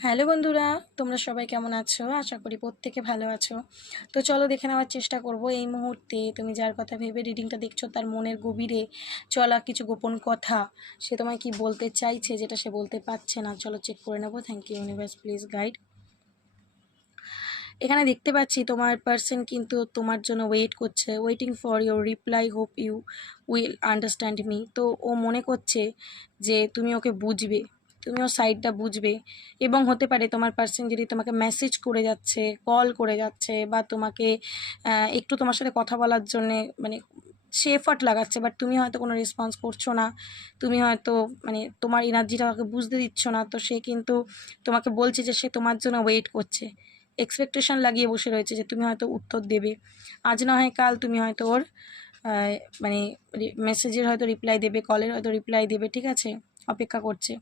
Hello বন্ধুরা, তোমরা সবাই কেমন আছো? আশা করি প্রত্যেকে ভালো আছো। তো চলো দেখে নেওয়ার চেষ্টা করব এই মুহূর্তে তুমি যার কথা ভেবে রিডিংটা দেখছো তার মনের গভীরে চলা কিছু গোপন কথা সে তোমায় কি বলতে চাইছে যেটা সে বলতে পারছে না। চলো চেক করে নেবো। Thank you universe, please guide. এখানে দেখতে পাচ্ছি তোমার পার্সন কিন্তু তোমার জন্য ওয়েট করছে, waiting for your reply, hope you will understand me. তো ও মনে করছে যে তুমি ওকে বুঝবে, তুমি ওর সাইডটা বুঝবে। এবং হতে পারে তোমার পার্সন যদি তোমাকে মেসেজ করে যাচ্ছে, কল করে যাচ্ছে, বা তোমাকে একটু তোমার সাথে কথা বলার জন্যে মানে সে এফার্ট লাগাচ্ছে, বাট তুমি হয়তো কোনো রেসপন্স করছো না, তুমি হয়তো মানে তোমার এনার্জিটা ওকে বুঝতে দিচ্ছ না। তো সে কিন্তু তোমাকে বলছে যে সে তোমার জন্য ওয়েট করছে, এক্সপেকটেশন লাগিয়ে বসে রয়েছে যে তুমি হয়তো উত্তর দেবে। আজ না হয় কাল তুমি হয়তো ওর মানে মেসেজের হয়তো রিপ্লাই দেবে, কলের হয়তো রিপ্লাই দেবে, ঠিক আছে? অপেক্ষা করছে।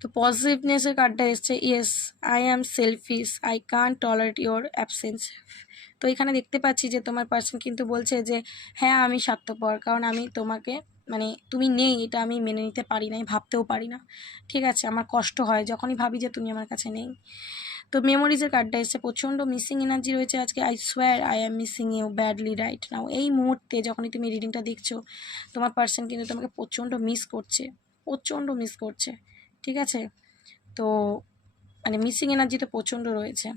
তো পজিটিভনেসের কার্ডটা এসছে, yes I am selfish, I can't tolerate your absence. তো এখানে দেখতে পাচ্ছি যে তোমার পার্সন কিন্তু বলছে যে হ্যাঁ আমি স্বার্থপর, কারণ আমি তোমাকে মানে তুমি নেই এটা আমি মেনে নিতে পারি না, ভাবতেও পারি না, ঠিক আছে? আমার কষ্ট হয় যখনই ভাবি যে তুমি আমার কাছে নেই। তো মেমোরিজের কার্ডটা এসছে, প্রচণ্ড মিসিং এনার্জি রয়েছে আজকে। I swear I am missing you badly right now. এই মুহূর্তে যখনই তুমি রিডিংটা দেখছো তোমার পার্সন কিন্তু তোমাকে প্রচণ্ড মিস করছে, প্রচণ্ড মিস করছে, ঠিক আছে? তো মানে মিসিং এনার্জি তো প্রচণ্ড রয়েছে।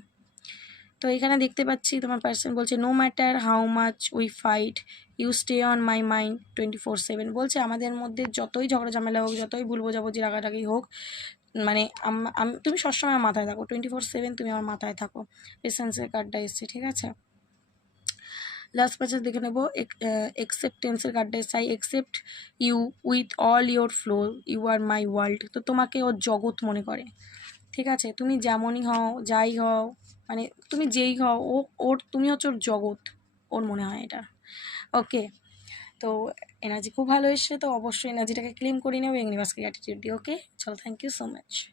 তো এখানে দেখতে পাচ্ছি তোমার পার্সন বলছে no matter how much we fight you stay on my mind 24/7। বলছে আমাদের মধ্যে যতই ঝগড়া ঝামেলা হোক, যতই ভুল বোঝাবুঝি রাগারাগি হোক, মানে তুমি সবসময় আমার মাথায় থাকো, 24/7 তুমি আমার মাথায় থাকো। এসেন্সের কার্ডটা এসছে, ঠিক আছে? লাস্ট পার্সেস দেখে নেবো। একসেপ্টেন্সের কার্ডটা এসছে, I accept you with all your flow, you are my world. তো তোমাকে ওর জগৎ মনে করে, ঠিক আছে? তুমি যেমনই হও, যাই হও, মানে তুমি যেই হও, ওর তুমি হচ্ছে ওর জগৎ, ওর মনে হয় এটা। ওকে, তো এনার্জি খুব ভালো এসছে, তো অবশ্যই এনার্জিটাকে ক্লেম করে নেবে ইউনিভার্সকে অ্যাটিটিউড দিয়ে। ওকে চলো, থ্যাংক ইউ সো মাচ।